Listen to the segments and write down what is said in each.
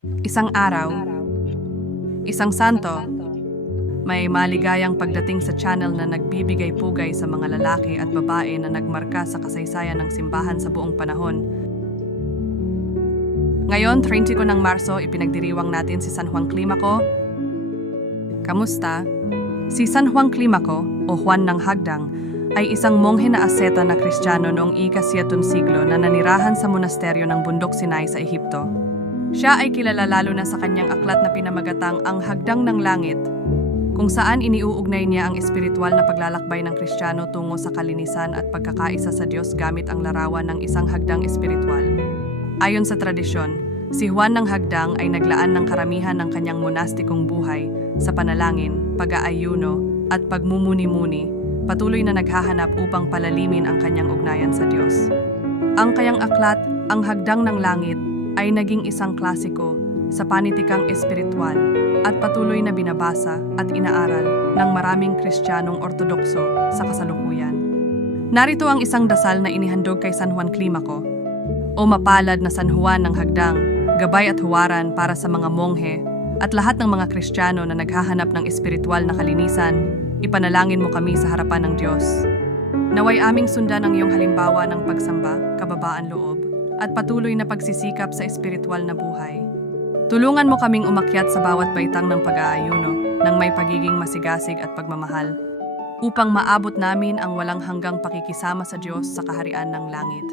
Isang araw, isang santo, may maligayang pagdating sa channel na nagbibigay pugay sa mga lalaki at babae na nagmarka sa kasaysayan ng simbahan sa buong panahon. Ngayon, 30 ko ng Marso, ipinagdiriwang natin si San Juan Climaco. Kamusta? Si San Juan Climaco, o Juan ng Hagdang, ay isang monghe na aseta na kristyano noong ika-siyatong siglo na nanirahan sa monasteryo ng Bundok Sinai sa Ehipto. Siya ay kilala lalo na sa kanyang aklat na pinamagatang Ang Hagdang ng Langit, kung saan iniuugnay niya ang espiritual na paglalakbay ng Kristiyano tungo sa kalinisan at pagkakaisa sa Diyos gamit ang larawan ng isang hagdang espiritual. Ayon sa tradisyon, si Juan ng Hagdang ay naglaan ng karamihan ng kanyang monastikong buhay sa panalangin, pag-aayuno at pagmumuni-muni, patuloy na naghahanap upang palalimin ang kanyang ugnayan sa Diyos. Ang kayang aklat, Ang Hagdang ng Langit, ay naging isang klasiko sa panitikang espiritual at patuloy na binabasa at inaaral ng maraming Kristiyanong Ortodokso sa kasalukuyan. Narito ang isang dasal na inihandog kay San Juan Climaco. O mapalad na San Juan ng Hagdang, gabay at huwaran para sa mga monghe at lahat ng mga Kristiyano na naghahanap ng espiritual na kalinisan, ipanalangin mo kami sa harapan ng Diyos. Naway aming sundan ang iyong halimbawa ng pagsamba, kababaan loob, at patuloy na pagsisikap sa espiritual na buhay. Tulungan mo kaming umakyat sa bawat baitang ng pag-aayuno ng may pagiging masigasig at pagmamahal upang maabot namin ang walang hanggang pakikisama sa Diyos sa kaharian ng langit.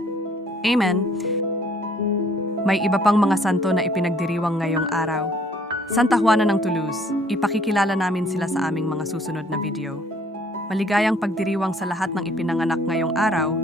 Amen. May iba pang mga santo na ipinagdiriwang ngayong araw. Santa Juana ng Toulouse, ipakikilala namin sila sa aming mga susunod na video. Maligayang pagdiriwang sa lahat ng ipinanganak ngayong araw